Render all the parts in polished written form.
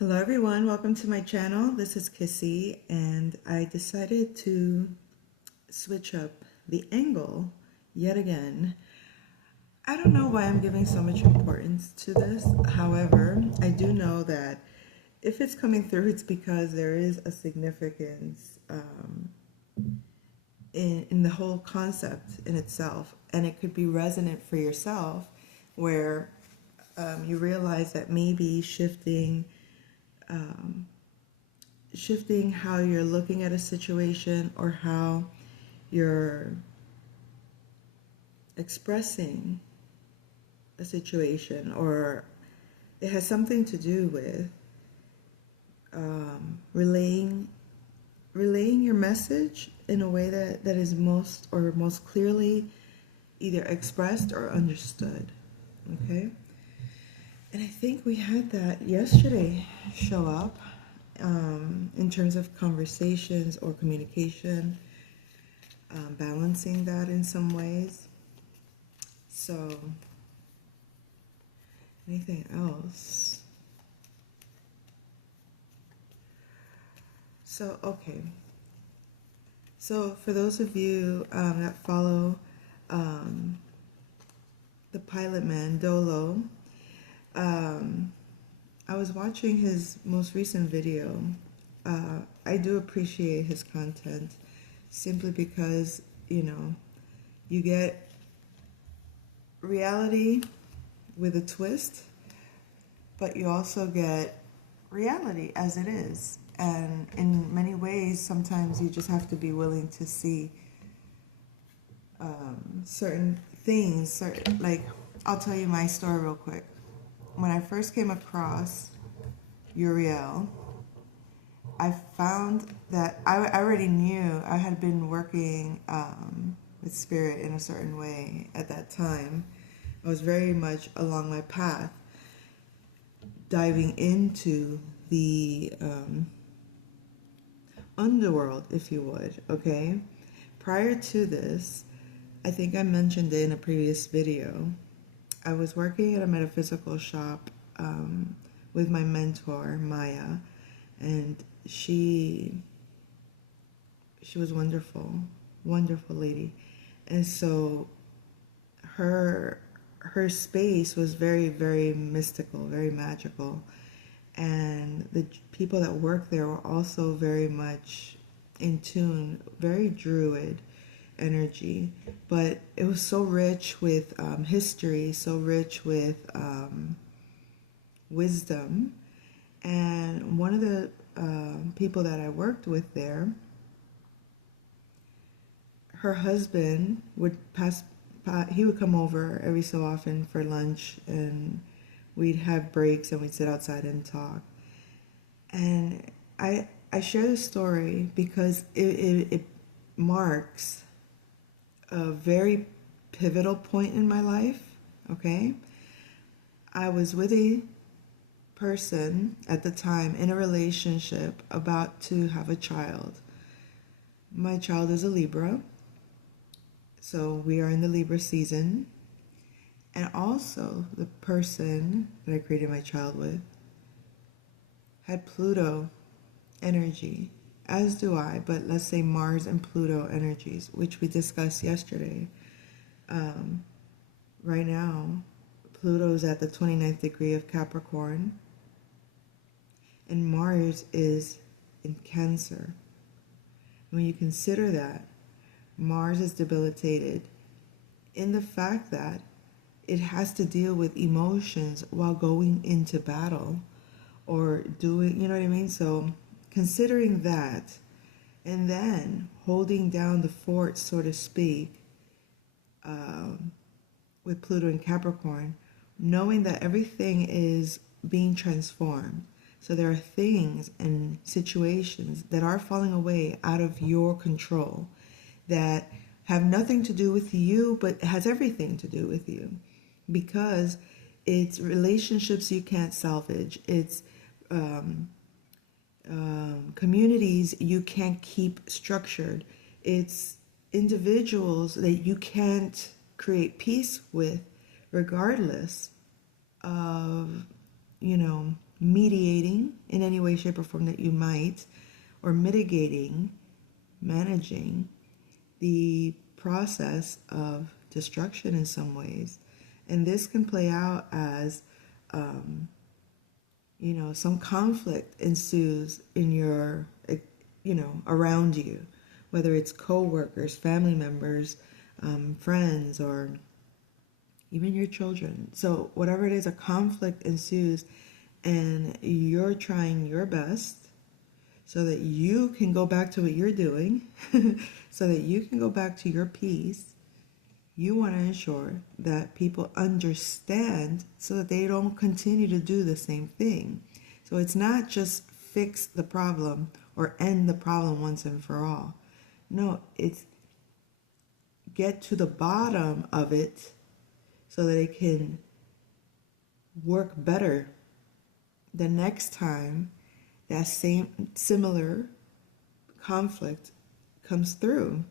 Hello everyone, welcome to my channel. This is Kissy and I decided to switch up the angle yet again. I don't know why I'm giving so much importance to this. However, I do know that if it's coming through, it's because there is a significance in the whole concept in itself, and it could be resonant for yourself where you realize that maybe shifting how you're looking at a situation or how you're expressing a situation, or it has something to do with relaying your message in a way that is most clearly either expressed or understood. Okay? And I think we had that yesterday show up in terms of conversations or communication, balancing that in some ways. So, anything else? So, okay. So, for those of you that follow the Pilot Man, Dolo, I was watching his most recent video. I do appreciate his content simply because, you get reality with a twist, but you also get reality as it is. And in many ways, sometimes you just have to be willing to see certain things. Like, I'll tell you my story real quick. When I first came across Uriel, I found that I already knew I had been working with spirit in a certain way at that time. I was very much along my path, diving into the underworld, if you would, okay? Prior to this, I think I mentioned it in a previous video, I was working at a metaphysical shop with my mentor, Maya, and she was wonderful, wonderful lady. And so her space was very, very mystical, very magical. And the people that worked there were also very much in tune, very druid energy. But it was so rich with history, so rich with wisdom. And one of the people that I worked with there, her husband would he would come over every so often for lunch, and we'd have breaks and we'd sit outside and talk. And I share this story because it marks a very pivotal point in my life, okay? I was with a person at the time in a relationship about to have a child. My child is a Libra, so we are in the Libra season. And also, the person that I created my child with had Pluto energy, as do I, but let's say Mars and Pluto energies, which we discussed yesterday. Right now, Pluto is at the 29th degree of Capricorn, and Mars is in Cancer. When you consider that, Mars is debilitated in the fact that it has to deal with emotions while going into battle or doing, you know what I mean? So considering that, and then holding down the fort, so to speak, with Pluto and Capricorn, knowing that everything is being transformed. So there are things and situations that are falling away out of your control that have nothing to do with you, but has everything to do with you, because it's relationships you can't salvage. It's communities you can't keep structured. It's individuals that you can't create peace with, regardless of, mediating in any way, shape, or form that you might, or mitigating, managing the process of destruction in some ways. And this can play out as, some conflict ensues in your, around you, whether it's co-workers, family members, friends, or even your children. So whatever it is, a conflict ensues, and you're trying your best so that you can go back to what you're doing, so that you can go back to your peace. You want to ensure that people understand so that they don't continue to do the same thing. So it's not just fix the problem or end the problem once and for all. No, it's get to the bottom of it so that it can work better the next time that same similar conflict comes through.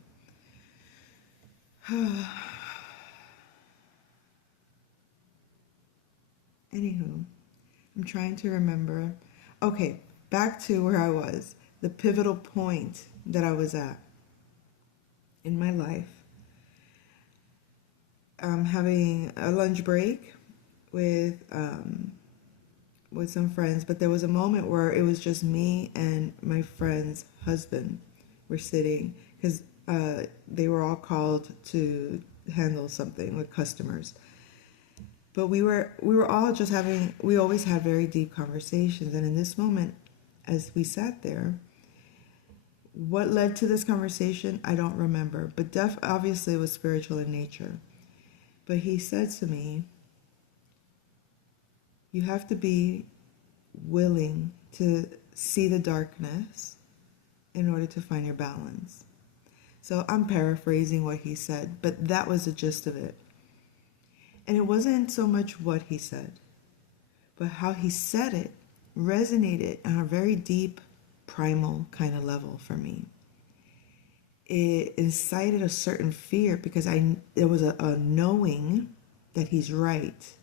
Anywho, I'm trying to remember. Okay, back to where I was. The pivotal point that I was at in my life. I'm having a lunch break with some friends, but there was a moment where it was just me and my friend's husband were sitting, because they were all called to handle something with customers. But we were all just we always had very deep conversations. And in this moment, as we sat there, what led to this conversation, I don't remember. But obviously it was spiritual in nature. But he said to me, you have to be willing to see the darkness in order to find your balance. So I'm paraphrasing what he said, but that was the gist of it. And it wasn't so much what he said, but how he said it resonated on a very deep, primal kind of level for me. It incited a certain fear because there was a knowing that he's right.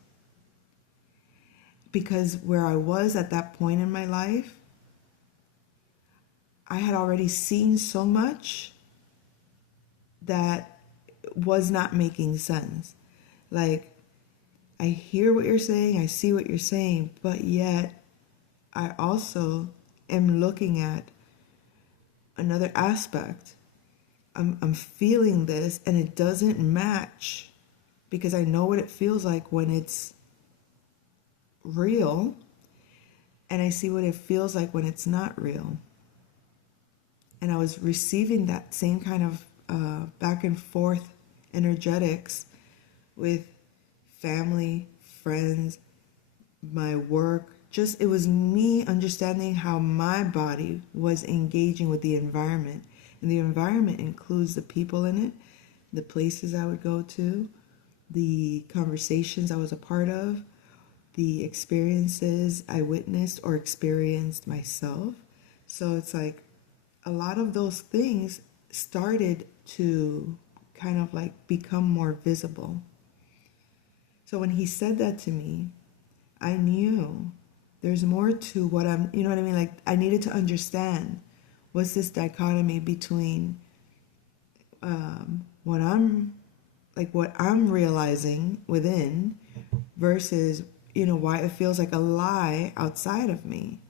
Because where I was at that point in my life, I had already seen so much that was not making sense. Like, I hear what you're saying, I see what you're saying, but yet I also am looking at another aspect. I'm feeling this and it doesn't match, because I know what it feels like when it's real, and I see what it feels like when it's not real. And I was receiving that same kind of back and forth energetics with family, friends, my work. Just, it was me understanding how my body was engaging with the environment. And the environment includes the people in it, the places I would go to, the conversations I was a part of, the experiences I witnessed or experienced myself. So it's like a lot of those things started to kind of like become more visible. So when he said that to me, I knew there's more to what I'm, you know what I mean? Like, I needed to understand what's this dichotomy between what I'm realizing within versus, why it feels like a lie outside of me.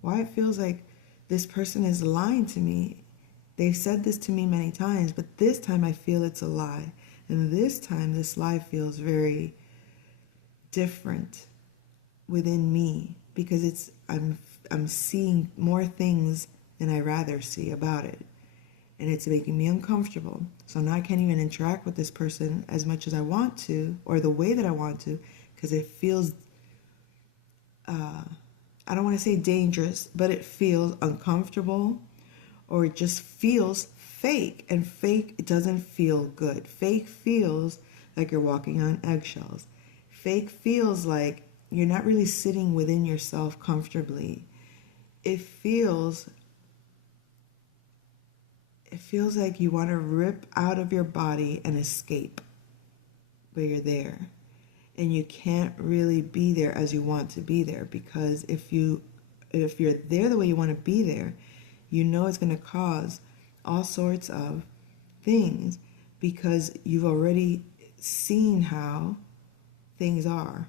Why it feels like this person is lying to me. They've said this to me many times, but this time I feel it's a lie. And this time this lie feels very different within me, because I'm seeing more things than I rather see about it. And it's making me uncomfortable. So now I can't even interact with this person as much as I want to, or the way that I want to, because it feels, I don't want to say dangerous, but it feels uncomfortable, or it just feels fake. And fake, it doesn't feel good. Fake feels like you're walking on eggshells. Fake feels like you're not really sitting within yourself comfortably. It feels like you want to rip out of your body and escape, but you're there. and you can't really be there as you want to be there, because if you're there the way you want to be there, you know it's going to cause all sorts of things, because you've already seen how things are.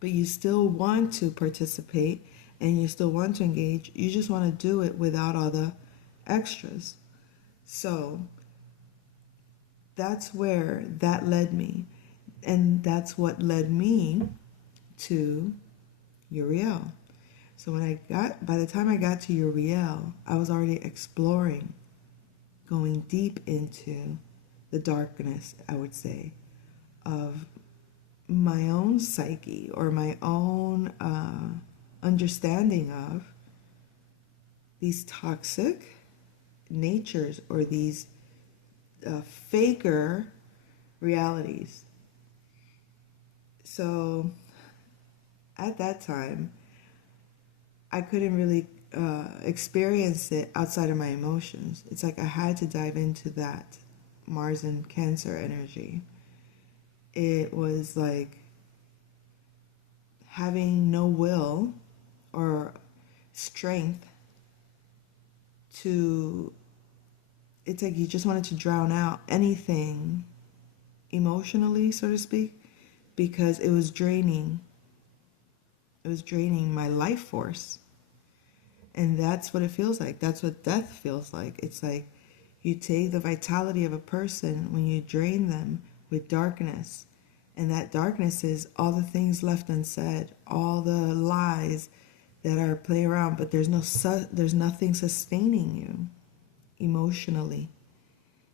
But you still want to participate and you still want to engage. You just want to do it without all the extras. So that's where that led me. And that's what led me to Uriel. So by the time I got to Uriel, I was already exploring, going deep into the darkness, I would say, of my own psyche, or my own understanding of these toxic natures, or these faker realities. So at that time, I couldn't really experience it outside of my emotions. It's like I had to dive into that Mars and Cancer energy. It was like having no will or strength to, it's like you just wanted to drown out anything emotionally, so to speak, because it was draining. It was draining my life force. And that's what it feels like. That's what death feels like. It's like you take the vitality of a person when you drain them with darkness. And that darkness is all the things left unsaid, all the lies that are play around, but there's nothing sustaining you emotionally.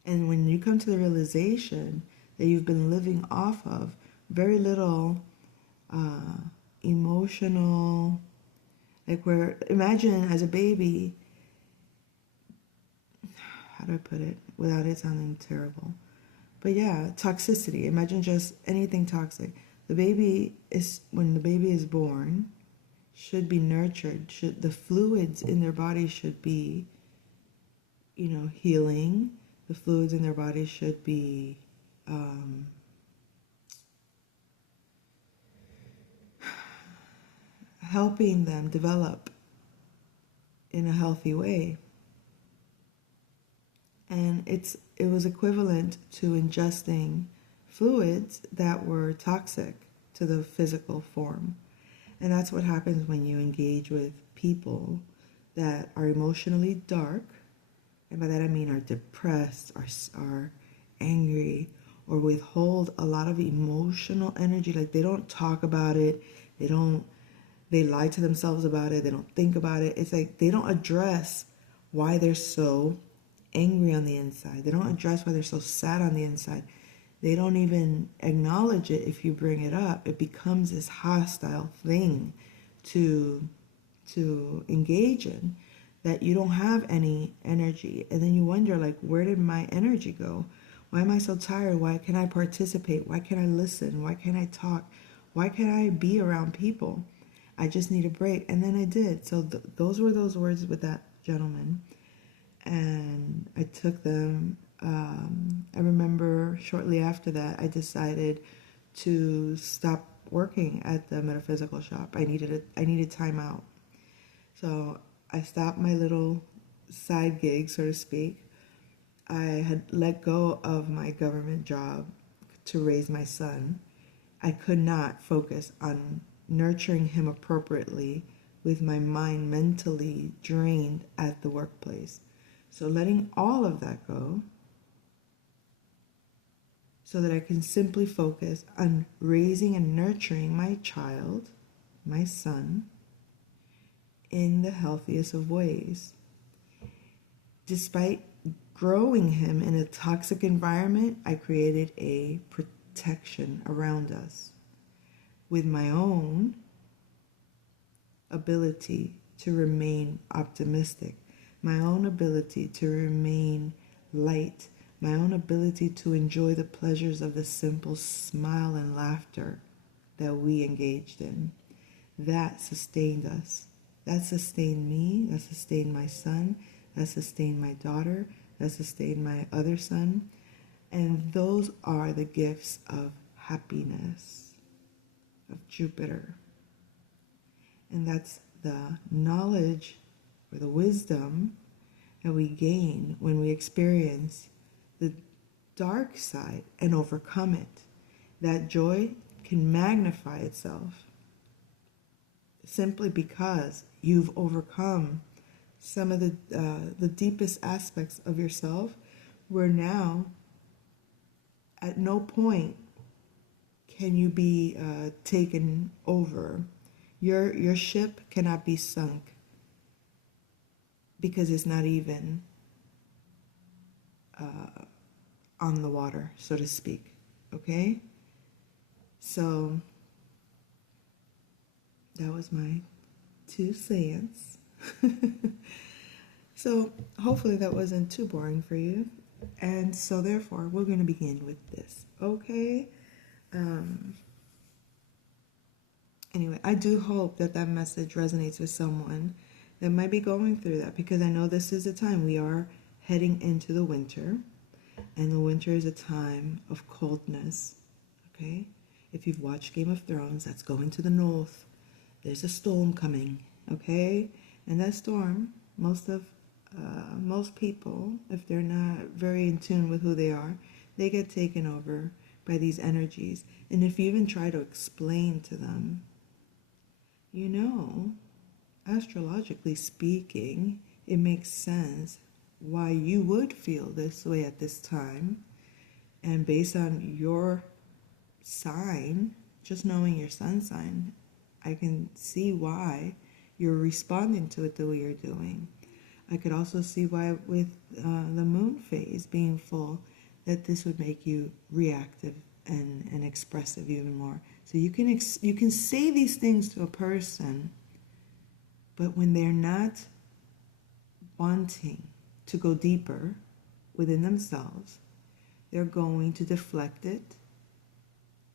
And when you come to the realization that you've been living off of very little emotional, like where, imagine as a baby, how do I put it without it sounding terrible? But yeah, toxicity. Imagine just anything toxic. When the baby is born, should be nurtured. The fluids in their body should be, healing. The fluids in their body should be helping them develop in a healthy way. And it was equivalent to ingesting fluids that were toxic to the physical form. And that's what happens when you engage with people that are emotionally dark. And by that I mean are depressed, are angry, or withhold a lot of emotional energy. Like they don't talk about it. They lie to themselves about it. They don't think about it. It's like they don't address why they're so angry on the inside. They don't address why they're so sad on the inside. They don't even acknowledge it. If you bring it up, it becomes this hostile thing to engage in, that you don't have any energy. And then you wonder, like, where did my energy go? Why am I so tired? Why can't I participate? Why can't I listen? Why can't I talk? Why can't I be around people? I just need a break. And then I did. So those were those words with that gentleman. And I took them. I remember shortly after that, I decided to stop working at the metaphysical shop. I needed time out. So I stopped my little side gig, so to speak. I had let go of my government job to raise my son. I could not focus on nurturing him appropriately with my mind mentally drained at the workplace. So letting all of that go so that I can simply focus on raising and nurturing my child, my son, in the healthiest of ways. Despite growing him in a toxic environment, I created a protection around us with my own ability to remain optimistic, my own ability to remain light, my own ability to enjoy the pleasures of the simple smile and laughter that we engaged in. That sustained us. That sustained me. That sustained my son. That sustained my daughter. That sustained my other son. And those are the gifts of happiness of Jupiter. And that's the knowledge or the wisdom that we gain when we experience the dark side and overcome it. That joy can magnify itself simply because you've overcome some of the deepest aspects of yourself, where now at no point can you be taken over. Your ship cannot be sunk because it's not even on the water, so to speak. Okay? So that was my 2 cents. So hopefully that wasn't too boring for you. And so therefore, we're going to begin with this. Okay? Anyway, I do hope that that message resonates with someone that might be going through that, because I know this is a time we are heading into the winter, and the winter is a time of coldness. Okay? If you've watched Game of Thrones, that's going to the north. There's a storm coming. Okay? And that storm, most people, if they're not very in tune with who they are, they get taken over by these energies. And if you even try to explain to them, you know, astrologically speaking, it makes sense why you would feel this way at this time. And based on your sign, just knowing your sun sign, I can see why you're responding to it the way you're doing. I could also see why with the moon phase being full, that this would make you reactive and expressive even more. So you can say these things to a person, but when they're not wanting to go deeper within themselves, they're going to deflect it,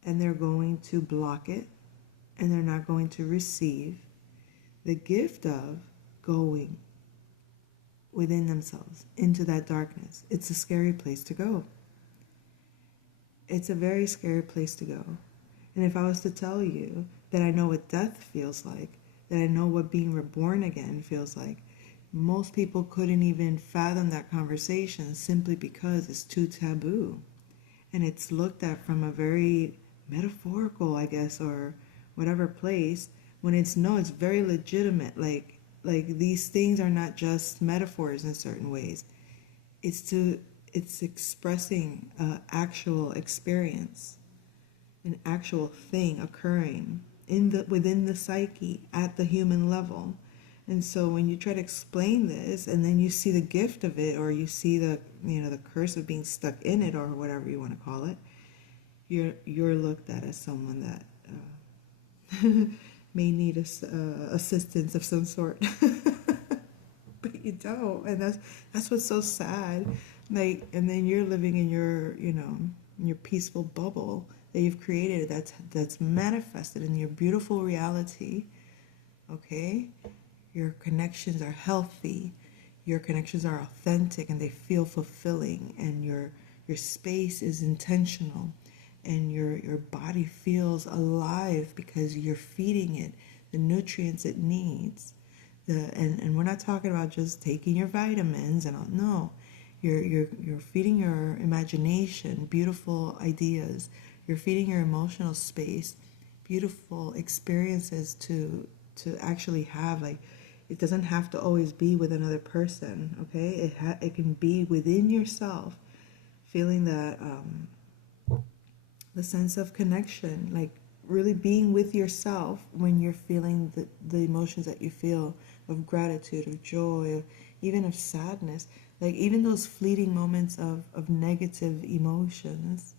and they're going to block it, and they're not going to receive the gift of going within themselves into that darkness. It's a scary place to go. It's a very scary place to go. And if I was to tell you that I know what death feels like, that I know what being reborn again feels like, most people couldn't even fathom that conversation simply because it's too taboo. And it's looked at from a very metaphorical, I guess, or whatever place, when it's very legitimate. Like these things are not just metaphors in certain ways. It's expressing actual experience, an actual thing occurring within the psyche at the human level. And so when you try to explain this, and then you see the gift of it, or you see the curse of being stuck in it, or whatever you want to call it, you're looked at as someone that may need assistance of some sort. But you don't, and that's what's so sad. And then you're living in your in your peaceful bubble that you've created, that's manifested in your beautiful reality. Okay, your connections are healthy, your connections are authentic, and they feel fulfilling, and your space is intentional, and your body feels alive because you're feeding it the nutrients it needs. And we're not talking about just taking your vitamins and all. No, you're feeding your imagination beautiful ideas. You're feeding your emotional space beautiful experiences to actually have. Like, it doesn't have to always be with another person. Okay, it can be within yourself, feeling that the sense of connection, like really being with yourself when you're feeling the emotions that you feel, of gratitude, of joy, even of sadness. Like, even those fleeting moments of negative emotions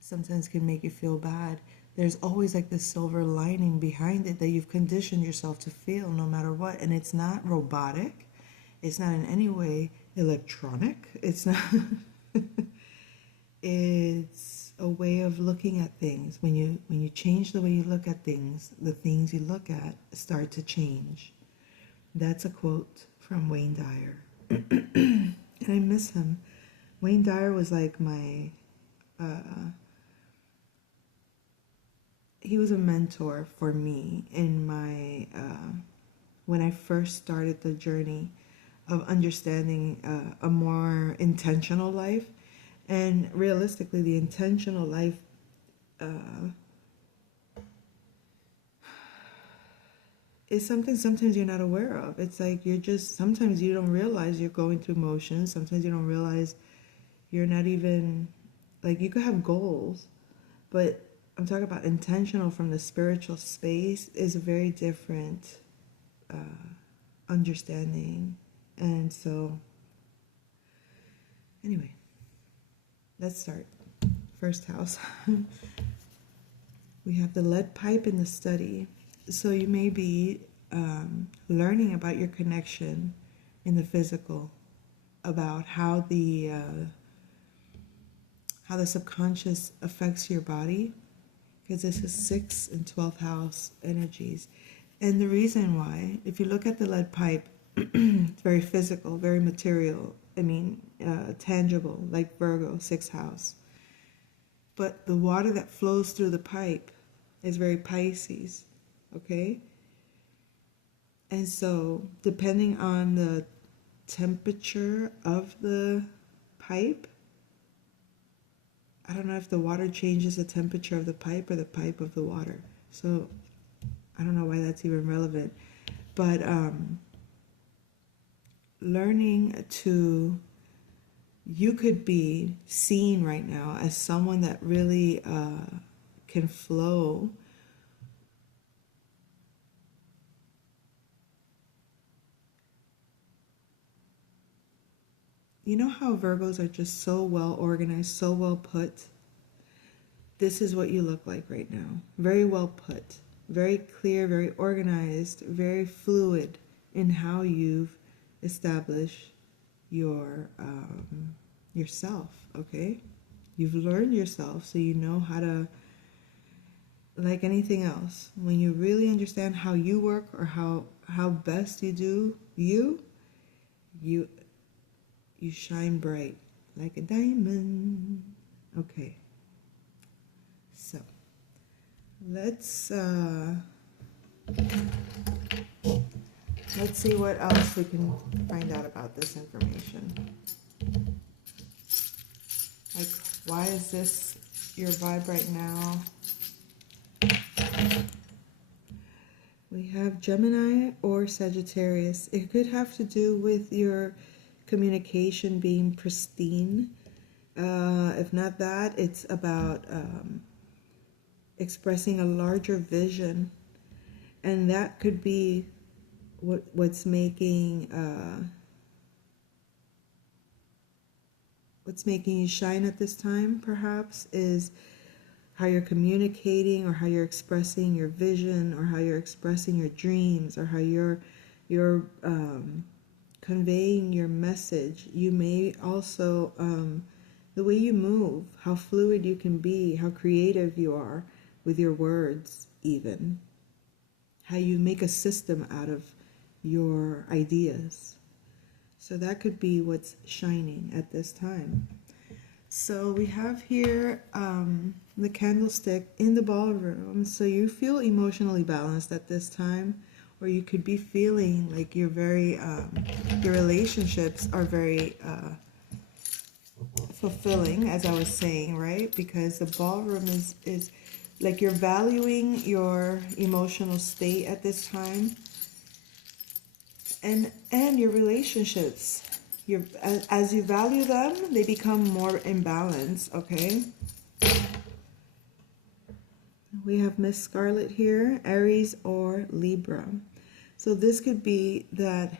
sometimes can make you feel bad. There's always like this silver lining behind it that you've conditioned yourself to feel no matter what. And it's not robotic. It's not in any way electronic. It's not. It's a way of looking at things. When you change the way you look at things, the things you look at start to change. That's a quote from Wayne Dyer. And I miss him. Wayne Dyer was like my he was a mentor for me in my when I first started the journey of understanding a more intentional life. And realistically, the intentional life is something sometimes you're not aware of. It's like you're just, sometimes you don't realize you're going through motions. Sometimes you don't realize you're not even, like, you could have goals, but I'm talking about intentional from the spiritual space is a very different understanding. And so, anyway, let's start. First house. We have the lead pipe in the study. So you may be learning about your connection in the physical, about how the subconscious affects your body, because this is 6th and 12th house energies. And the reason why, if you look at the lead pipe, it's very physical, very material. I mean, tangible, like Virgo, 6th house. But the water that flows through the pipe is very Pisces, okay? And so, depending on the temperature of the pipe, I don't know if the water changes the temperature of the pipe or the pipe of the water. So, I don't know why that's even relevant. But learning to, you could be seen right now as someone that really can flow You know how Virgos are just so well organized, so well put? This is what you look like right now. Very well put, very clear, very organized, very fluid in how you've established yourself, okay? You've learned yourself, so you know how to, like anything else, when you really understand how you work or how best you do you shine bright like a diamond. Okay, so let's see what else we can find out about this information. Like, why is this your vibe right now? We have Gemini or Sagittarius. It could have to do with your communication being pristine. If not that, it's about expressing a larger vision. And that could be what's making you shine at this time, perhaps, is how you're communicating or how you're expressing your vision or how you're expressing your dreams or how you're conveying your message. You may also, the way you move, how fluid you can be, how creative you are with your words even, how you make a system out of your ideas. So that could be what's shining at this time. So we have here the candlestick in the ballroom. So you feel emotionally balanced at this time, or you could be feeling like you're very, your relationships are very fulfilling, as I was saying, right? Because the ballroom is like you're valuing your emotional state at this time, and your relationships. As you value them, they become more in balance, okay? We have Miss Scarlet here, Aries or Libra. So this could be that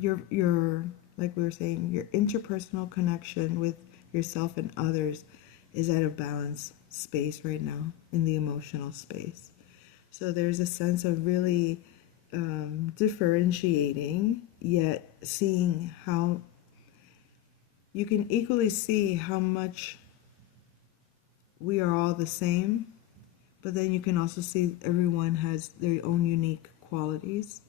your like we were saying, your interpersonal connection with yourself and others is at a balanced space right now in the emotional space. So there's a sense of really differentiating, yet seeing how you can equally see how much we are all the same, but then you can also see everyone has their own unique qualities.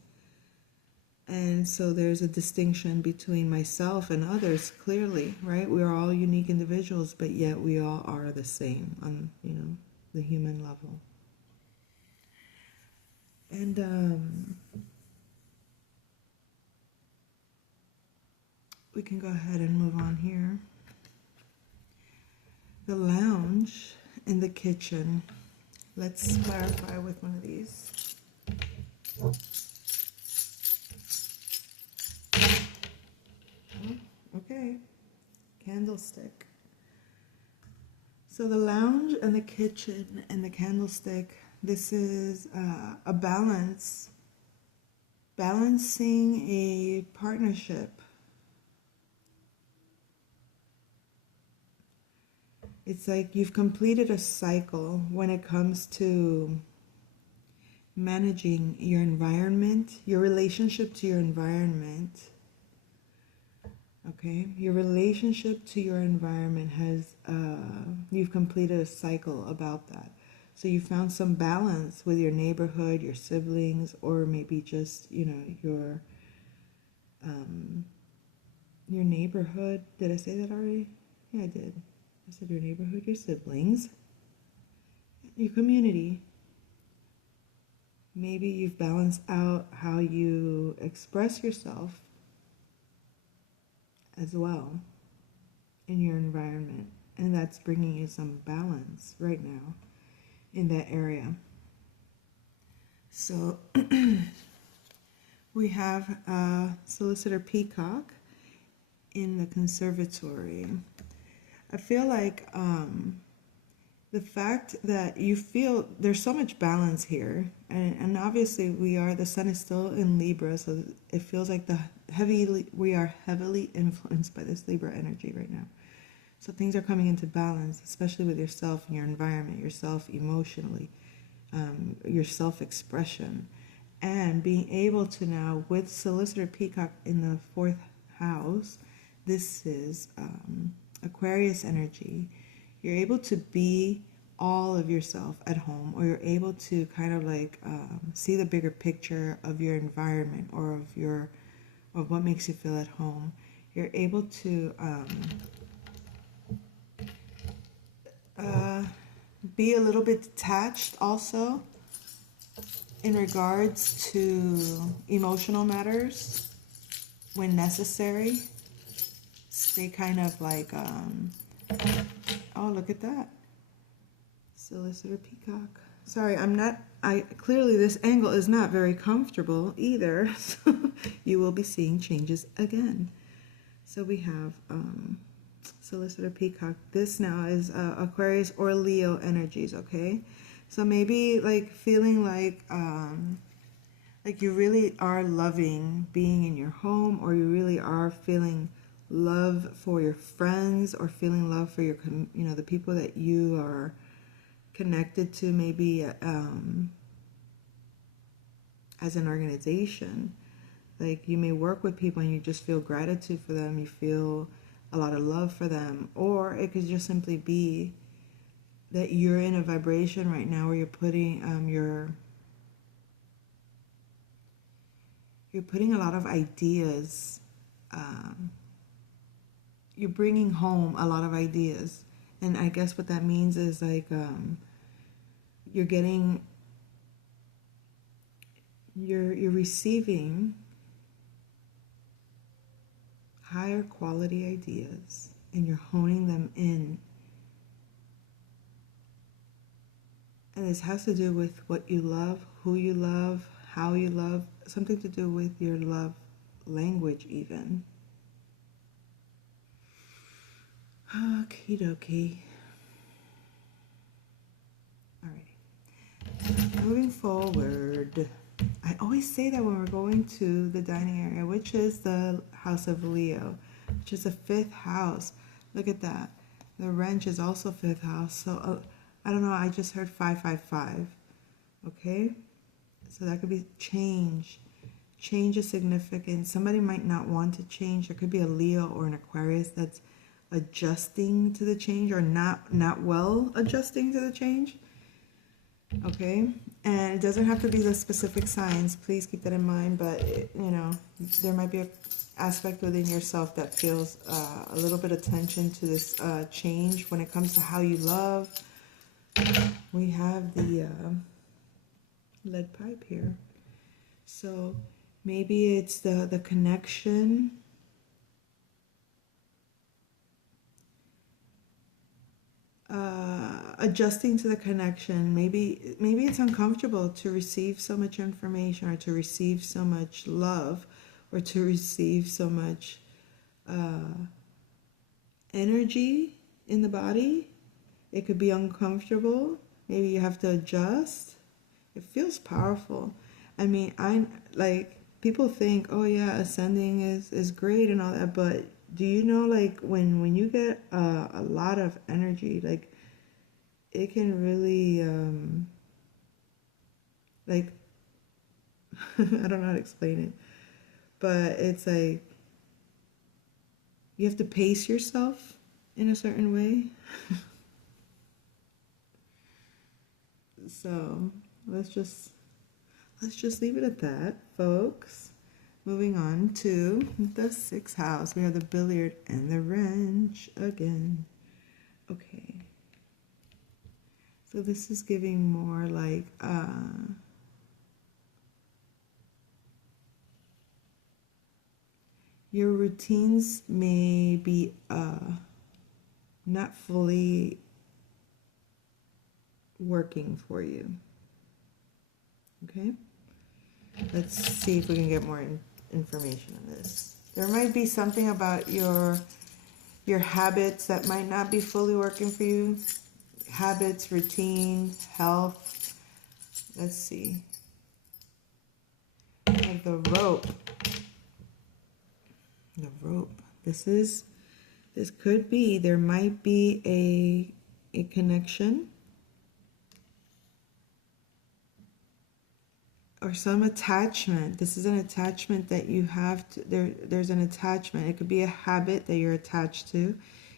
And so there's a distinction between myself and others, clearly, right? We are all unique individuals, but yet we all are the same on, the human level. And we can go ahead and move on here. The lounge in the kitchen. Let's clarify with one of these. Okay, candlestick. So the lounge and the kitchen and the candlestick, this is a balance, balancing a partnership. It's like you've completed a cycle when it comes to managing your environment, your relationship to your environment. Okay, your relationship to your environment has, you've completed a cycle about that. So you found some balance with your neighborhood, your siblings, or maybe just, your neighborhood. Did I say that already? Yeah, I did. I said your neighborhood, your siblings, your community. Maybe you've balanced out how you express yourself as well in your environment, and that's bringing you some balance right now in that area. So we have Solicitor Peacock in the conservatory. I feel like the fact that you feel there's so much balance here, and obviously the sun is still in Libra, so it feels like we are heavily influenced by this Libra energy right now. So things are coming into balance, especially with yourself and your environment, yourself emotionally, your self-expression, and being able to now, with Solicitor Peacock in the 4th house, this is Aquarius energy. You're able to be all of yourself at home, or you're able to kind of like see the bigger picture of your environment or of what makes you feel at home. You're able to be a little bit detached also in regards to emotional matters when necessary. Stay kind of like, oh, look at that. Solicitor Peacock. Sorry, clearly this angle is not very comfortable either. So you will be seeing changes again. So we have Solicitor Peacock. This now is Aquarius or Leo energies, okay? So maybe like feeling like you really are loving being in your home, or you really are feeling love for your friends, or feeling love for your, the people that you are connected to, maybe as an organization. Like you may work with people and you just feel gratitude for them, you feel a lot of love for them, or it could just simply be that you're in a vibration right now where you're putting you're putting a lot of ideas, you're bringing home a lot of ideas, and I guess what that means is like you're receiving higher quality ideas, and you're honing them in. And this has to do with what you love, who you love, how you love, something to do with your love language even. Okie dokie. Alrighty. Moving forward. I always say that when we're going to the dining area, which is the house of Leo, which is the 5th house. Look at that. The wrench is also 5th house. So I don't know, I just heard 555. Okay? So that could be change. Change is significant. Somebody might not want to change. There could be a Leo or an Aquarius that's adjusting to the change, or not well adjusting to the change. Okay? And it doesn't have to be the specific signs. Please keep that in mind. But there might be an aspect within yourself that feels a little bit of tension to this change when it comes to how you love. We have the lead pipe here. So maybe it's the connection. Adjusting to the connection. Maybe it's uncomfortable to receive so much information, or to receive so much love, or to receive so much energy in the body. It could be uncomfortable. Maybe you have to adjust. It feels powerful. I mean, people think, oh yeah, ascending is great and all that, but do you know, like, when you get a lot of energy, like, it can really like I don't know how to explain it, but it's like you have to pace yourself in a certain way. So let's just leave it at that, folks. Moving on to the 6th house. We have the billiard and the wrench again. Okay. So this is giving more like your routines may be not fully working for you. Okay? Let's see if we can get more information on this. There might be something about your habits that might not be fully working for you. Habits, routine, health. Let's see. Like the rope. The rope. This could be, there might be a connection or some attachment. This is an attachment that you have to, there's an attachment. It could be a habit that you're attached to.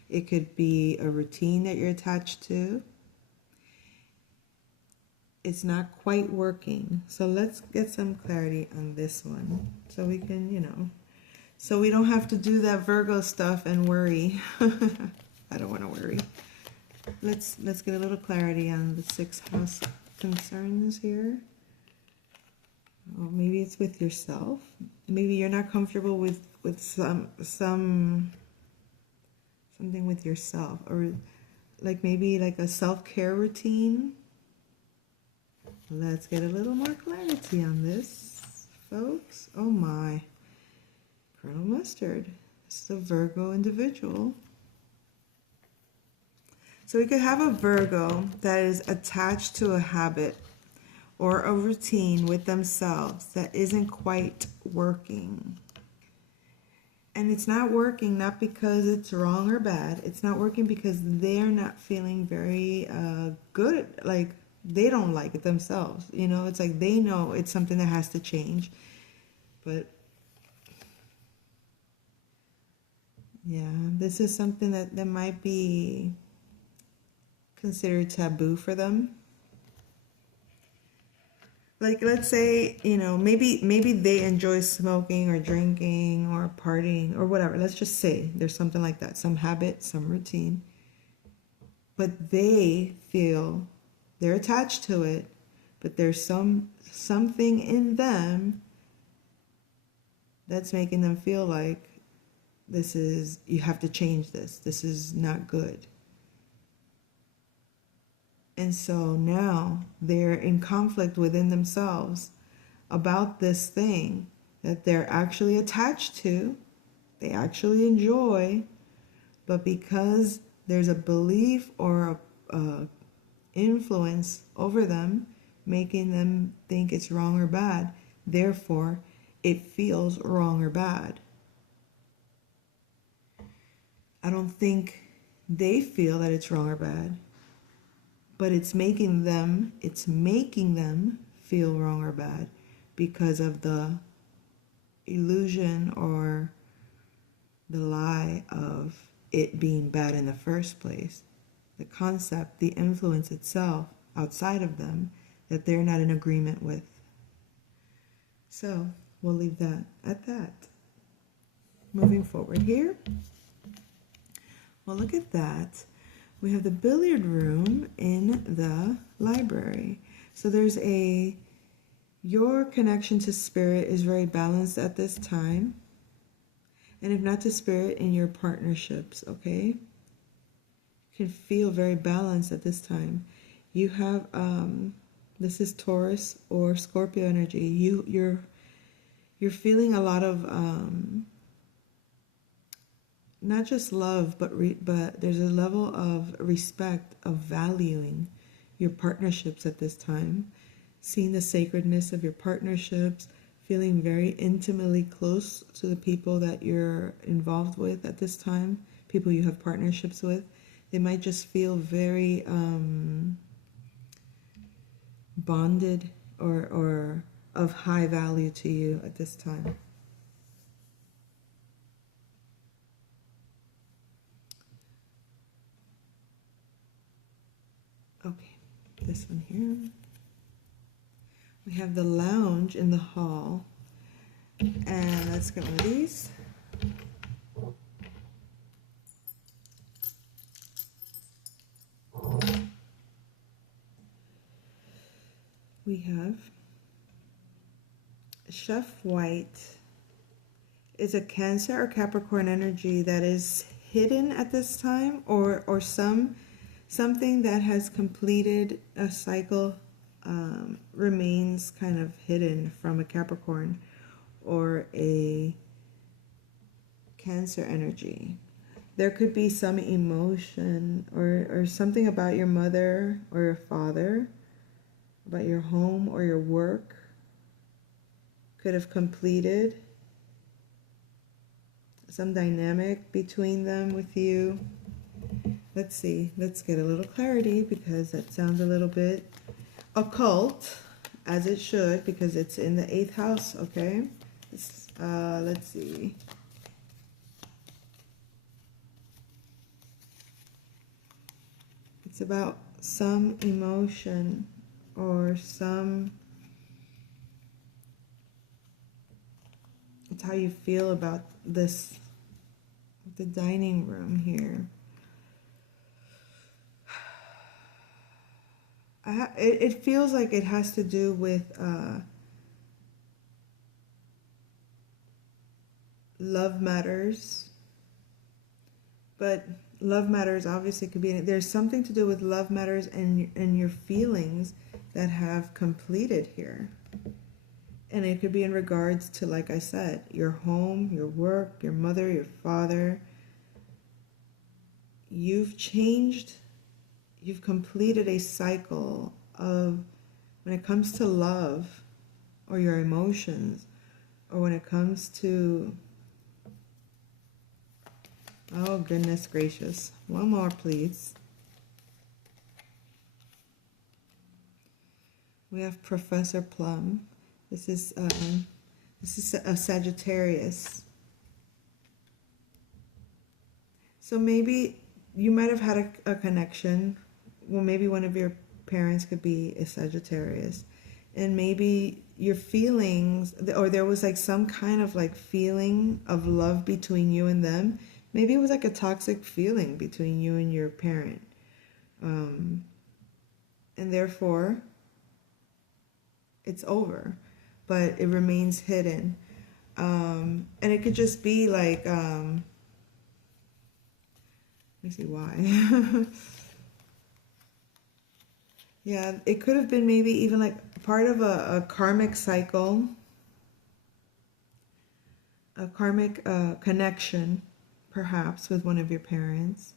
It could be a routine that you're attached to. It's not quite working. So let's get some clarity on this one. So we can, so we don't have to do that Virgo stuff and worry. I don't want to worry. Let's get a little clarity on the 6th house concerns here. Well, maybe it's with yourself. Maybe you're not comfortable with something with yourself, or like maybe like a self-care routine. Let's get a little more clarity on this, folks. Oh my. Colonel Mustard. This is a Virgo individual. So we could have a Virgo that is attached to a habit or a routine with themselves that isn't quite working. And it's not working not because it's wrong or bad. It's not working because they're not feeling very good. Like, they don't like it themselves. It's like they know it's something that has to change. But yeah, this is something that might be considered taboo for them. Like, let's say, maybe they enjoy smoking or drinking or partying or whatever. Let's just say there's something like that, some habit, some routine. But they feel they're attached to it, but there's something in them that's making them feel like you have to change this. This is not good. And so now they're in conflict within themselves about this thing that they're actually attached to, they actually enjoy, but because there's a belief or a influence over them, making them think it's wrong or bad, therefore it feels wrong or bad. I don't think they feel that it's wrong or bad, but it's making them feel wrong or bad because of the illusion or the lie of it being bad in the first place. The concept, the influence itself outside of them that they're not in agreement with. So we'll leave that at that. Moving forward here. Well, look at that. We have the billiard room in the library. So there's your connection to spirit is very balanced at this time. And if not to spirit, in your partnerships, okay? You can feel very balanced at this time. You have, this is Taurus or Scorpio energy. You're feeling a lot of, not just love, but there's a level of respect, of valuing your partnerships at this time, seeing the sacredness of your partnerships, feeling very intimately close to the people that you're involved with at this time, people you have partnerships with. They might just feel very bonded or of high value to you at this time. Okay, this one here. We have the lounge in the hall. And let's get one of these. We have Chef White is a Cancer or Capricorn energy that is hidden at this time, or something that has completed a cycle remains kind of hidden from a Capricorn or a Cancer energy. There could be some emotion or something about your mother or your father, about your home or your work, could have completed some dynamic between them with you. Let's see, let's get a little clarity, because that sounds a little bit occult, as it should, because it's in the 8th house, okay? Let's see. It's about some emotion or some, it's how you feel about this, the dining room here. It feels like it has to do with love matters, but love matters obviously could be, there's something to do with love matters and your feelings that have completed here. And it could be in regards to, like I said, your home, your work, your mother, your father. You've changed, you've completed a cycle of, when it comes to love or your emotions, or when it comes to, oh goodness gracious, one more please. We have Professor Plum. This is a Sagittarius. So maybe you might have had a connection. Well, maybe one of your parents could be a Sagittarius. And maybe your feelings, or there was like some kind of like feeling of love between you and them. Maybe it was like a toxic feeling between you and your parent. And therefore, it's over. But it remains hidden. And it could just be like, let me see why. Yeah, it could have been maybe even like part of a karmic cycle, a karmic connection, perhaps, with one of your parents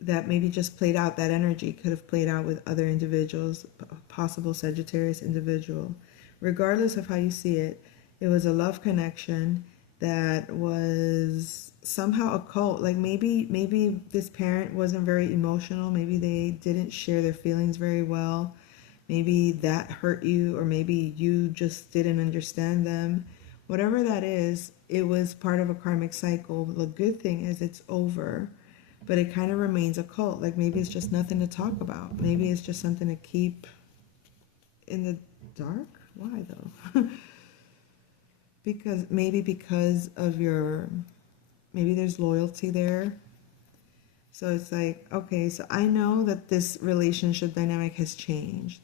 that maybe just played out. That energy could have played out with other individuals, possible Sagittarius individual. Regardless of how you see it, it was a love connection that was somehow occult. Like maybe this parent wasn't very emotional. Maybe they didn't share their feelings very well. Maybe that hurt you, or maybe you just didn't understand them. Whatever that is, it was part of a karmic cycle. The good thing is it's over, but it kind of remains occult. Like maybe it's just nothing to talk about. Maybe it's just something to keep in the dark. Why though? Because of your, maybe there's loyalty there. So it's like, okay, so I know that this relationship dynamic has changed.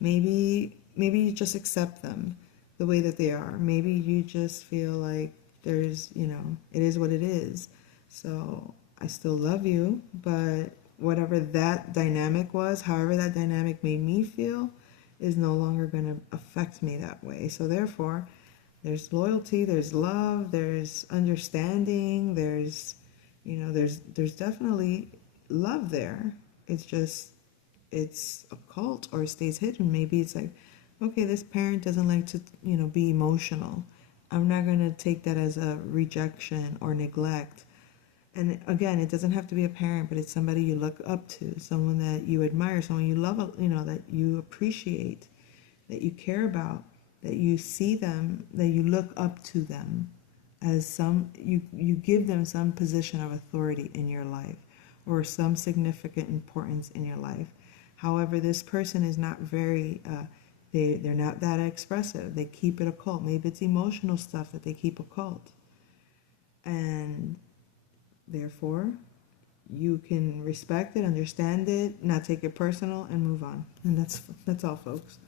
Maybe you just accept them the way that they are. Maybe you just feel like there's, it is what it is. So I still love you, but whatever that dynamic was, however that dynamic made me feel, is no longer going to affect me that way. So therefore, there's loyalty, there's love, there's understanding, there's definitely love there. It's just, it's occult or stays hidden. Maybe it's like, okay, this parent doesn't like to, be emotional. I'm not going to take that as a rejection or neglect. And again, it doesn't have to be a parent, but it's somebody you look up to, someone that you admire, someone you love, that you appreciate, that you care about, that you see them, that you look up to them as you give them some position of authority in your life or some significant importance in your life. However, this person is not very, they're not that expressive. They keep it occult. Maybe it's emotional stuff that they keep occult. And therefore, you can respect it, understand it, not take it personal, and move on. And that's all, folks.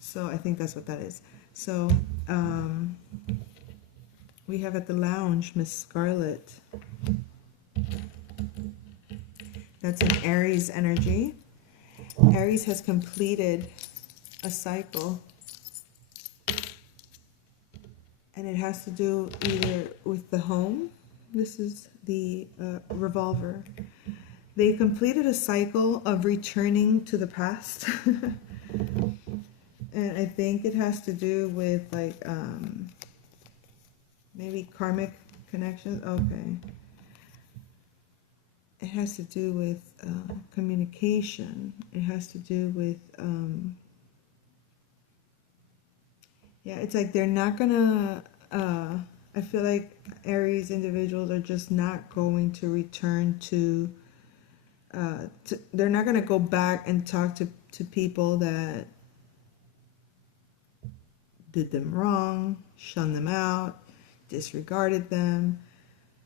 So I think that's what that is. So we have at the lounge Miss Scarlet. That's an Aries energy. Aries has completed a cycle, and it has to do either with the home. This is the revolver. They completed a cycle of returning to the past. And I think it has to do with like maybe karmic connections. Okay. It has to do with communication. It has to do with yeah, it's like they're not gonna I feel like Aries individuals are just not going to return to they're not gonna go back and talk to people that did them wrong, shunned them out, disregarded them,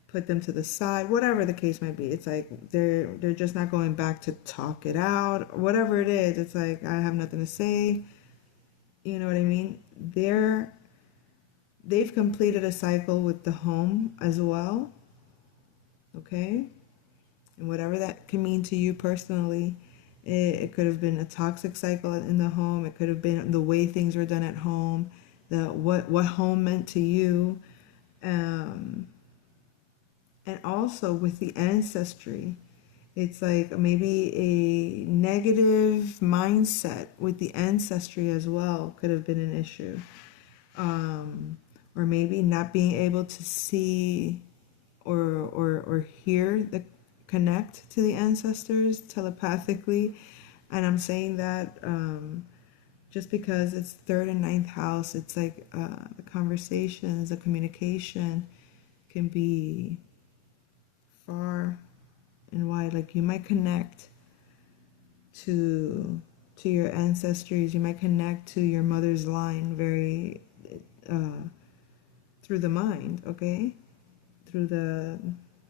put them to the side, whatever the case might be. It's like they're just not going back to talk it out, whatever it is. It's like, I have nothing to say. You know what I mean? They've completed a cycle with the home as well. Okay? And whatever that can mean to you personally, it could have been a toxic cycle in the home. It could have been the way things were done at home, what home meant to you. And also with the ancestry, it's like maybe a negative mindset with the ancestry as well could have been an issue. Or maybe not being able to see or hear the connect to the ancestors telepathically. And I'm saying that just because it's third and ninth house, it's like the conversations, the communication can be far and wide. Like you might connect to your ancestries, you might connect to your mother's line very through the mind, okay? Through the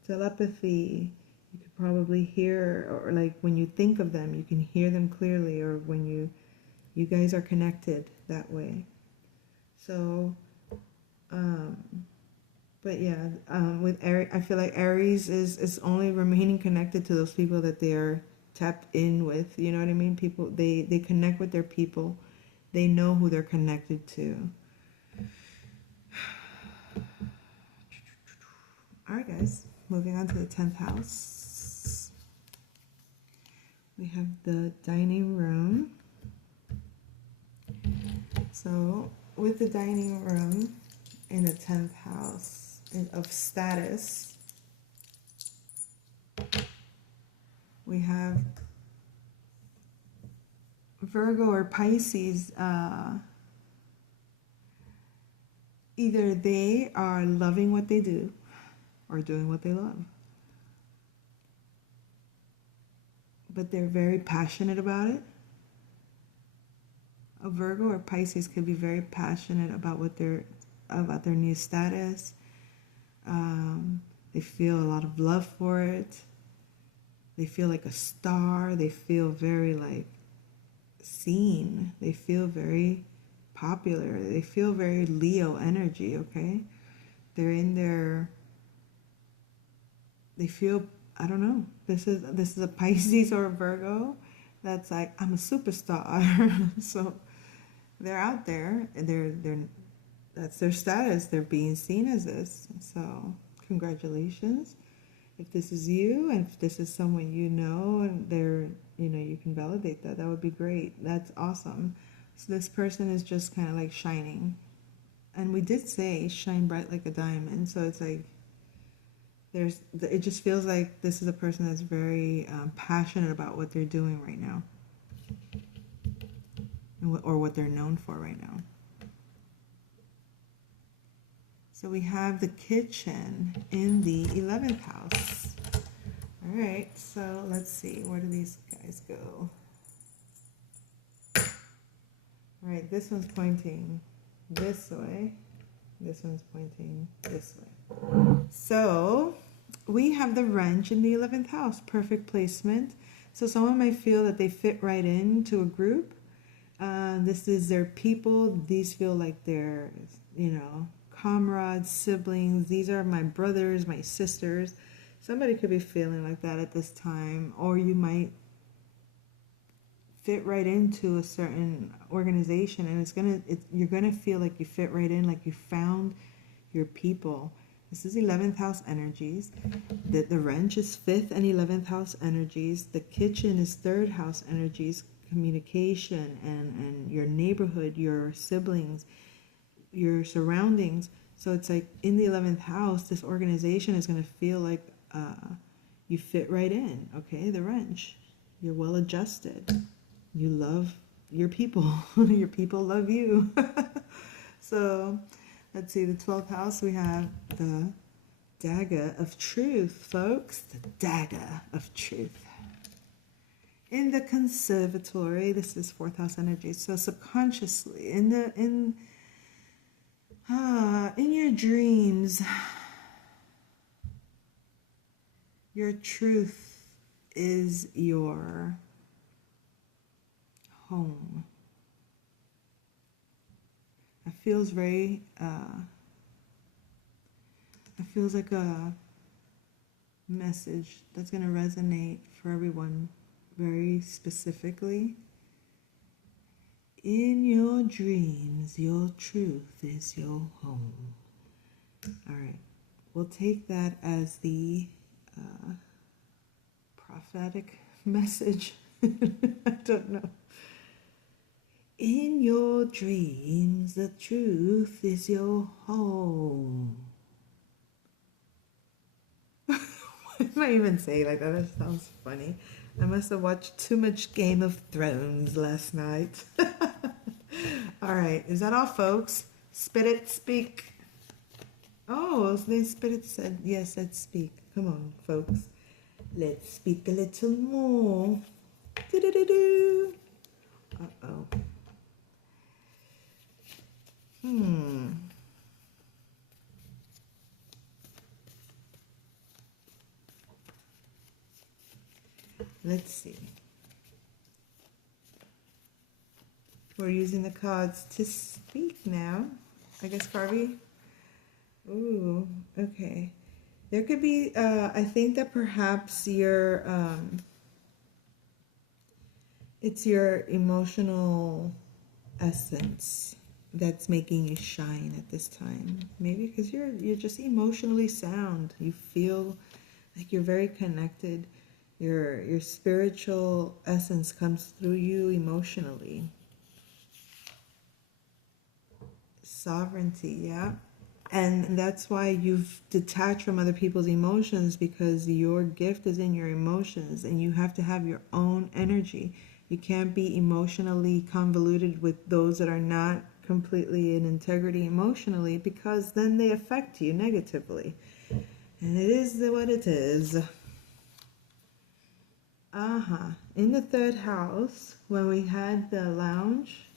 telepathy. You could probably hear, or like when you think of them, you can hear them clearly, or when you guys are connected that way. So but yeah, with Aries, I feel like Aries is only remaining connected to those people that they are tapped in with. You know what I mean? People, they connect with their people. They know who they're connected to. All right, guys. Moving on to the 10th house. We have the dining room. So with the dining room in the 10th house of status, we have Virgo or Pisces. Either they are loving what they do or doing what they love, but they're very passionate about it. A Virgo or Pisces could be very passionate about about their new status. They feel a lot of love for it. They feel like a star. They feel very like seen. They feel very popular. They feel very Leo energy, okay? They're in their, they feel, I don't know. This is a Pisces or a Virgo that's like, I'm a superstar. So they're out there and they're that's their status. They're being seen as this. So congratulations. If this is you and if this is someone you know and they're, you can validate that, that would be great. That's awesome. So this person is just kind of like shining. And we did say shine bright like a diamond. So it's like it just feels like this is a person that's very passionate about what they're doing right now, or what they're known for right now. So we have the kitchen in the 11th house. All right, so let's see, where do these guys go? All right, this one's pointing this way. This one's pointing this way. So we have the wrench in the 11th house, perfect placement. So someone might feel that they fit right into a group. This is their people. These feel like they're, comrades, siblings. These are my brothers, my sisters. Somebody could be feeling like that at this time, or you might fit right into a certain organization, and you're gonna feel like you fit right in, like you found your people. This is 11th house energies. The wrench is 5th and 11th house energies. The kitchen is 3rd house energies, communication and your neighborhood, your siblings, your surroundings. So it's like in the 11th house, this organization is going to feel like you fit right in, okay? The wrench. You're well adjusted. You love your people. Your people love you. So let's see, the 12th house, we have the dagger of truth, folks. The dagger of truth. In the conservatory, this is 4th house energy. So subconsciously, in your dreams, your truth is your home. It feels very, it feels like a message that's going to resonate for everyone very specifically. In your dreams, your truth is your home. All right. We'll take that as the prophetic message. I don't know. In your dreams, the truth is your home. Why am I even saying like that? That sounds funny. I must have watched too much Game of Thrones last night. All right, is that all, folks? Spirit speak. Oh, the spirit said, yes, let's speak. Come on, folks. Let's speak a little more. Do-do-do-do. Uh-oh. Let's see. We're using the cards to speak now. I guess, Harvey? Ooh, okay. There could be, I think that perhaps it's your emotional essence that's making you shine at this time. Maybe because you're just emotionally sound. You feel like you're very connected. Your spiritual essence comes through you emotionally. Sovereignty, yeah. And that's why you've detached from other people's emotions, because your gift is in your emotions and you have to have your own energy. You can't be emotionally convoluted with those that are not completely in integrity emotionally, because then they affect you negatively. And it is what it is. In the 3rd house, when we had the lounge,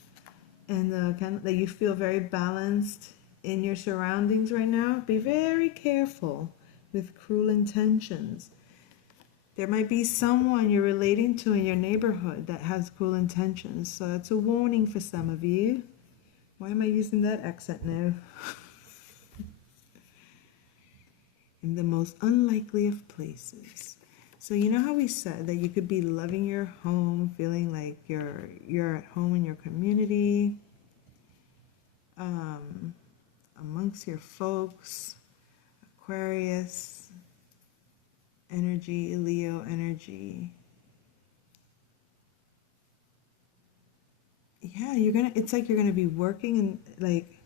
and that you feel very balanced in your surroundings right now, be very careful with cruel intentions. There might be someone you're relating to in your neighborhood that has cruel intentions, so that's a warning for some of you. Why am I using that accent now? In the most unlikely of places. So you know how we said that you could be loving your home, feeling like you're at home in your community, amongst your folks, Aquarius energy, Leo energy. Yeah, it's like you're gonna be working in like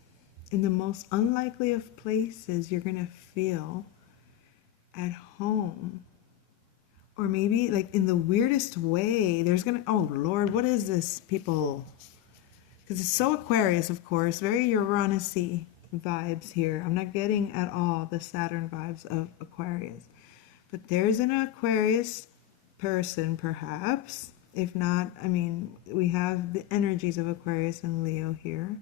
in the most unlikely of places. You're gonna feel at home, or maybe like in the weirdest way. Oh Lord, what is this, people? Because it's so Aquarius, of course, very Uranus-y vibes here. I'm not getting at all the Saturn vibes of Aquarius, but there's an Aquarius person, perhaps. If not, I mean, we have the energies of Aquarius and Leo here.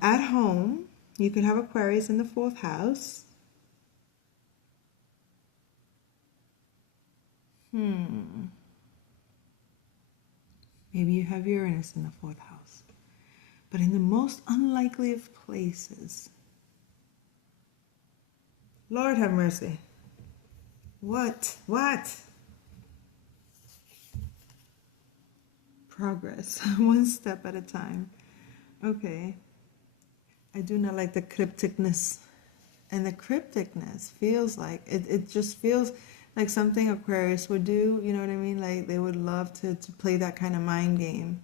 At home, you could have Aquarius in the 4th house. Maybe you have Uranus in the 4th house. But in the most unlikely of places. Lord have mercy. What? Progress. One step at a time. Okay. I do not like the crypticness. And the crypticness feels like, it just feels like something Aquarius would do, you know what I mean? Like they would love to play that kind of mind game.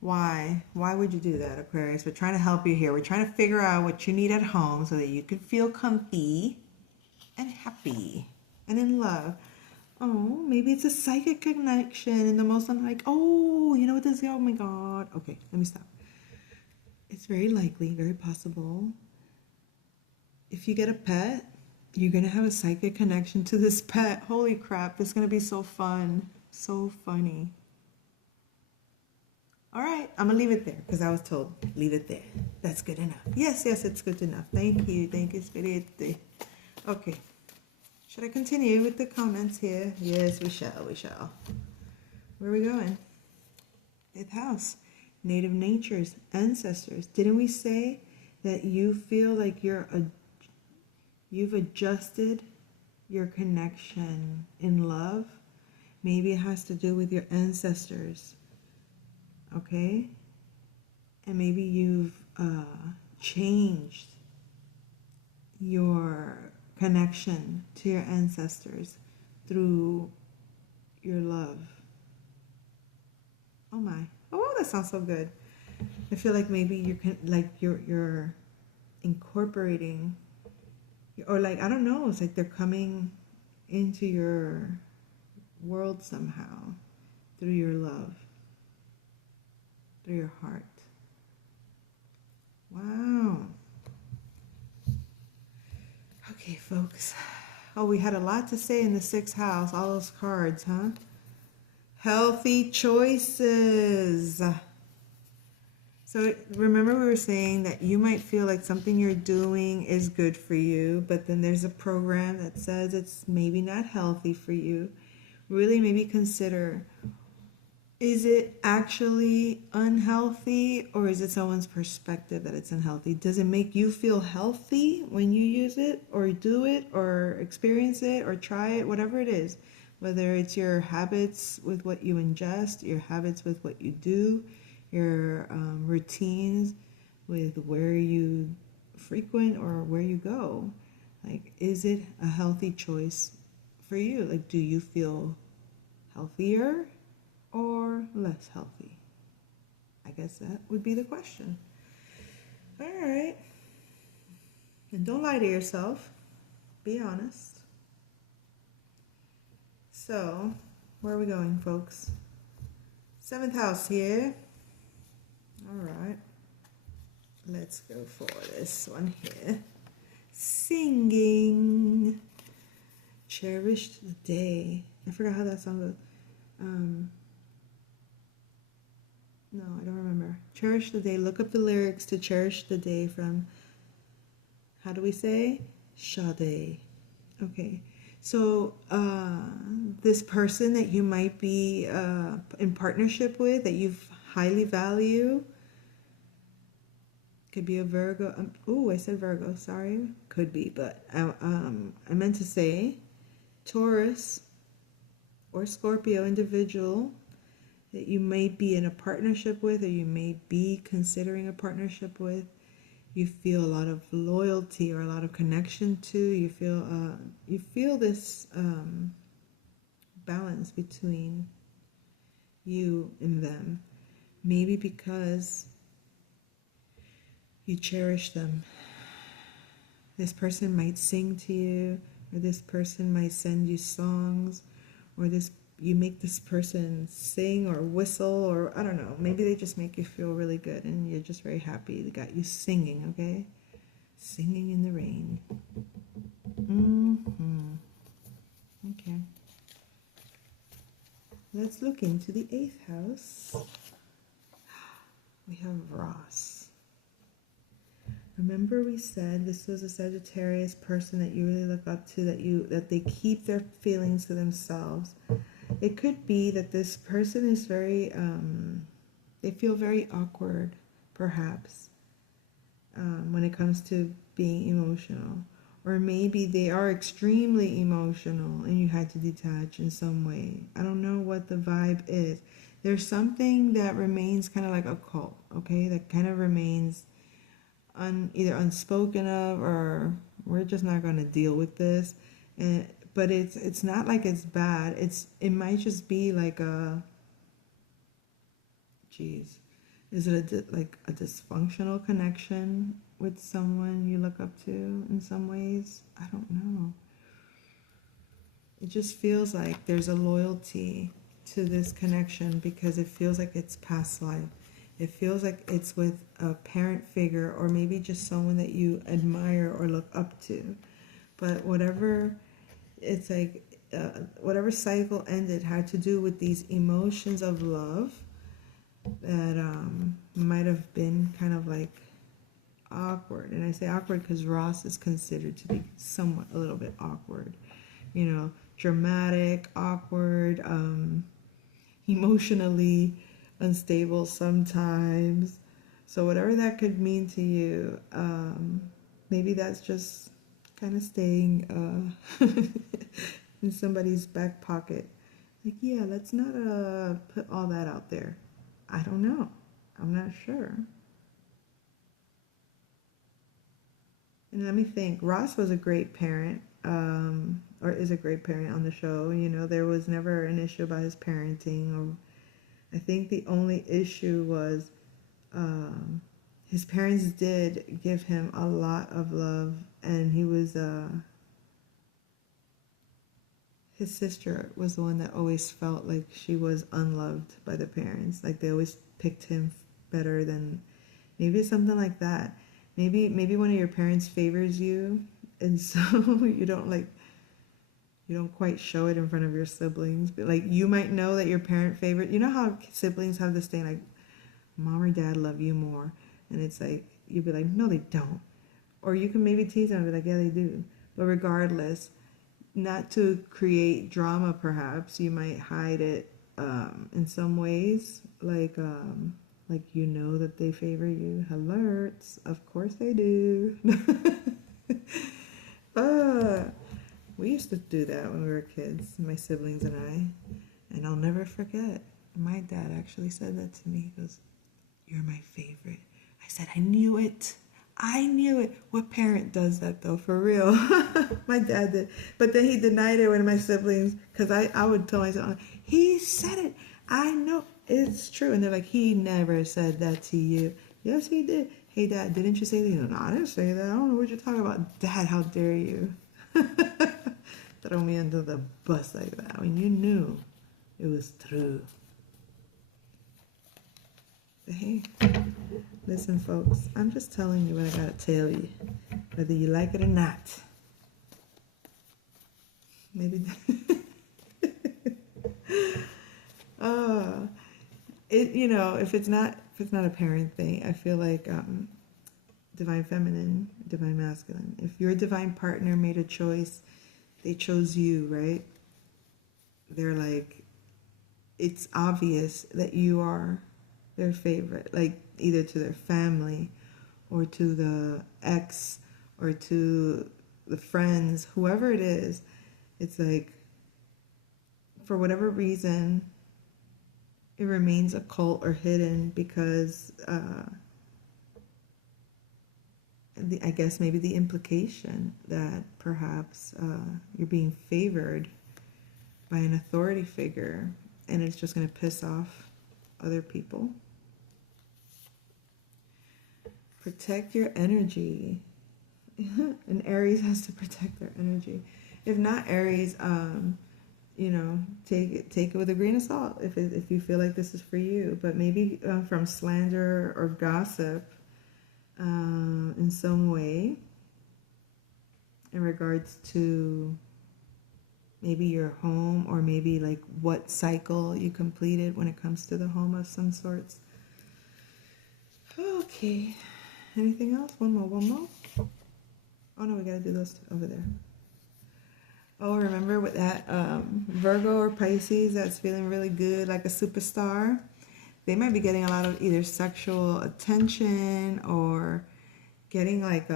Why? Why would you do that, Aquarius? We're trying to help you here. We're trying to figure out what you need at home so that you can feel comfy and happy and in love. Oh, maybe it's a psychic connection and the most unlike, oh, you know what this is? Oh my God. Okay, let me stop. It's very likely, very possible. If you get a pet, you're going to have a psychic connection to this pet. Holy crap, it's going to be so fun. So funny. All right, I'm going to leave it there because I was told, leave it there. That's good enough. Yes, it's good enough. Thank you, Spirite. Okay. Should I continue with the comments here? Yes, we shall. Where are we going? 5th house. Native natures, ancestors. Didn't we say that you feel like you've adjusted your connection in love? Maybe it has to do with your ancestors, okay? And maybe you've changed your connection to your ancestors through your love. Oh my. Oh, that sounds so good. I feel like maybe you're incorporating, or like, I don't know, it's like they're coming into your world somehow through your love, through your heart. Wow. Okay, folks. Oh, we had a lot to say in the 6th house, all those cards, huh? Healthy choices. So remember we were saying that you might feel like something you're doing is good for you, but then there's a program that says it's maybe not healthy for you. Really maybe consider, is it actually unhealthy, or is it someone's perspective that it's unhealthy? Does it make you feel healthy when you use it or do it or experience it or try it, whatever it is? Whether it's your habits with what you ingest, your habits with what you do, your routines with where you frequent or where you go. Like, is it a healthy choice for you? Like, do you feel healthier or less healthy? I guess that would be the question. All right. And don't lie to yourself. Be honest. So, where are we going, folks? 7th house here. All right. Let's go for this one here. Singing. Cherished the day. I forgot how that song goes. No, I don't remember. Cherish the day. Look up the lyrics to Cherish the Day from, how do we say? Sade. Okay. So, this person that you might be in partnership with, that you highly value, could be a Virgo. Oh, I said Virgo. Sorry. Could be, but I meant to say Taurus or Scorpio individual that you may be in a partnership with, or you may be considering a partnership with. You feel a lot of loyalty or a lot of connection to. You feel this balance between you and them. Maybe because you cherish them. This person might sing to you, or this person might send you songs, or you make this person sing or whistle, or I don't know. Maybe they just make you feel really good and you're just very happy. They got you singing, okay? Singing in the rain. Okay. Let's look into the 8th house. We have Ross. Remember we said this was a Sagittarius person that you really look up to, that they keep their feelings to themselves. It could be that this person is very, they feel very awkward, perhaps, when it comes to being emotional. Or maybe they are extremely emotional and you had to detach in some way. I don't know what the vibe is. There's something that remains kind of like a cult, okay? That kind of remains either unspoken of, or we're just not going to deal with this. But it's not like it's bad. It might just be like is it like a dysfunctional connection with someone you look up to in some ways? I don't know. It just feels like there's a loyalty to this connection because it feels like it's past life. It feels like it's with a parent figure, or maybe just someone that you admire or look up to. But whatever, it's like whatever cycle ended had to do with these emotions of love that might have been kind of like awkward. And I say awkward because Ross is considered to be somewhat a little bit awkward. You know, dramatic, awkward, emotionally unstable sometimes. So whatever that could mean to you, maybe that's just kind of staying in somebody's back pocket. Like, yeah, let's not put all that out there. I don't know. I'm not sure. And let me think. Ross was a great parent, or is a great parent on the show. You know, there was never an issue about his parenting. Or I think the only issue was his parents did give him a lot of love, and he was his sister was the one that always felt like she was unloved by the parents. Like they always picked him better than, maybe it's something like that. Maybe one of your parents favors you, and so you don't quite show it in front of your siblings. But like you might know that your parent favorite. You know how siblings have this thing like, mom or dad love you more, and it's like you'd be like, no, they don't. Or you can maybe tease them and be like, yeah, they do. But regardless, not to create drama, perhaps you might hide it in some ways, like you know that they favor you. Alerts, of course they do. We used to do that when we were kids, my siblings and I, and I'll never forget. My dad actually said that to me. He goes, "You're my favorite." I said, "I knew it. I knew it." What parent does that though, for real? My dad did. But then he denied it when my siblings, because I would tell myself, he said it. I know it's true. And they're like, he never said that to you. Yes, he did. Hey, Dad, didn't you say that? No, I didn't say that. I don't know what you're talking about. Dad, how dare you? Throw me under the bus like that when you knew it was true. But hey, listen, folks, I'm just telling you what I gotta tell you, whether you like it or not. Maybe. if it's not a parent thing, I feel like divine feminine, divine masculine. If your divine partner made a choice, they chose you, right? They're like, it's obvious that you are their favorite, like either to their family or to the ex or to the friends, whoever it is. It's like, for whatever reason, it remains occult or hidden because I guess maybe the implication that perhaps you're being favored by an authority figure and it's just going to piss off other people. Protect your energy. And Aries has to protect their energy. If not Aries, take it with a grain of salt if you feel like this is for you. But maybe from slander or gossip in some way in regards to maybe your home, or maybe like what cycle you completed when it comes to the home of some sorts. Okay. Anything else? One more. Oh no, we gotta do those over there. Oh, remember with that Virgo or Pisces that's feeling really good, like a superstar? They might be getting a lot of either sexual attention or getting like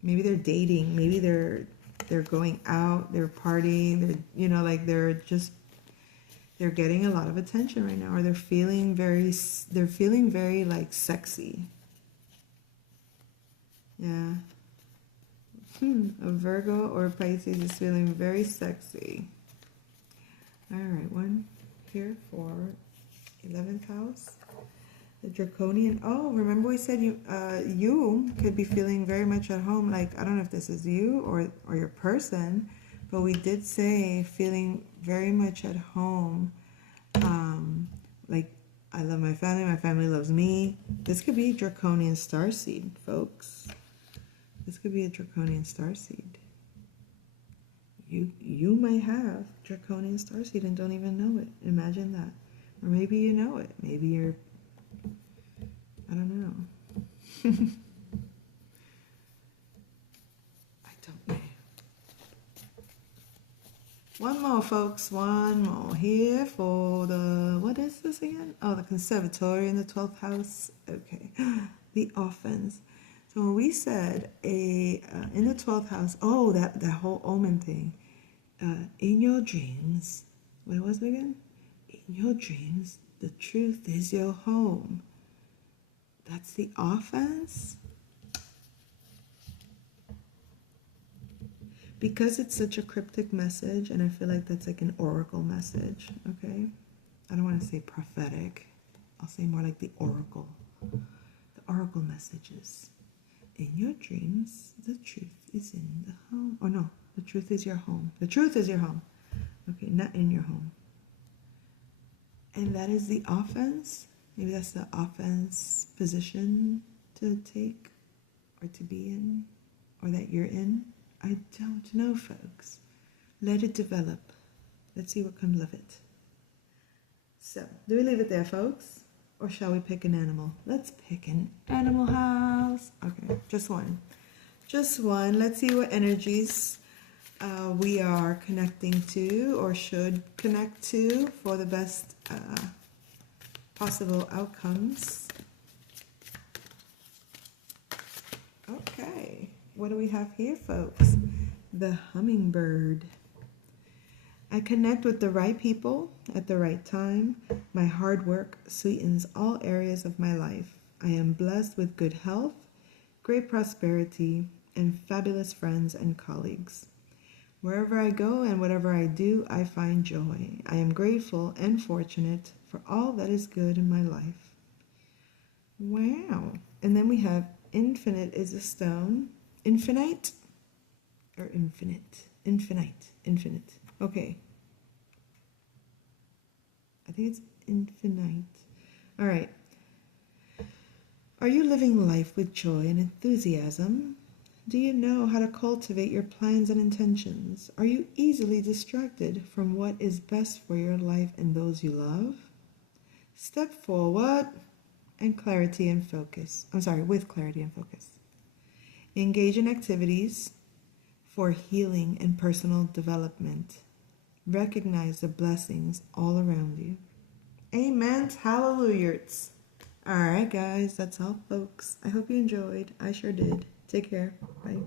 maybe they're dating, maybe they're going out, they're partying, they're getting a lot of attention right now, or they're feeling very like sexy. Yeah. A Virgo or Pisces is feeling very sexy. All right, one here for 11th house. The Draconian. Oh, remember we said you could be feeling very much at home. Like, I don't know if this is you or your person, but we did say feeling very much at home. Like, I love my family loves me. This could be Draconian starseed, folks. This could be a Draconian starseed. You might have Draconian starseed and don't even know it. Imagine that. Or maybe you know it. Maybe you're, I don't know. I don't know. One more, folks. One more here for the, what is this again? Oh, the Conservatory in the 12th house. Okay. The offense. So when we said in the 12th house, oh, that whole omen thing. In your dreams, what was it again? In your dreams, the truth is your home. That's the offense. Because it's such a cryptic message, and I feel like that's like an oracle message, okay? I don't want to say prophetic. I'll say more like the oracle. The oracle messages. In your dreams, the truth is in the home. Or no, the truth is your home. The truth is your home. Okay, not in your home. And that is the offense. Maybe that's the offense position to take or to be in, or that you're in. I don't know, folks. Let it develop. Let's see what comes of it. So, do we leave it there, folks? Or shall we pick an animal? Let's pick an animal house. Okay, just one. Just one. Let's see what energies we are connecting to or should connect to for the best possible outcomes. Okay, what do we have here, folks? The hummingbird. I connect with the right people at the right time. My hard work sweetens all areas of my life. I am blessed with good health, great prosperity, and fabulous friends and colleagues. Wherever I go and whatever I do, I find joy. I am grateful and fortunate for all that is good in my life. Wow. And then we have infinite is a stone. Infinite? Or infinite? Infinite. Okay. I think it's infinite. All right. Are you living life with joy and enthusiasm? Do you know how to cultivate your plans and intentions? Are you easily distracted from what is best for your life and those you love? Step forward and clarity and focus. I'm sorry, with clarity and focus. Engage in activities for healing and personal development. Recognize the blessings all around you. Amen. Hallelujah. All right, guys, that's all, folks. I hope you enjoyed. I sure did. Take care. Bye.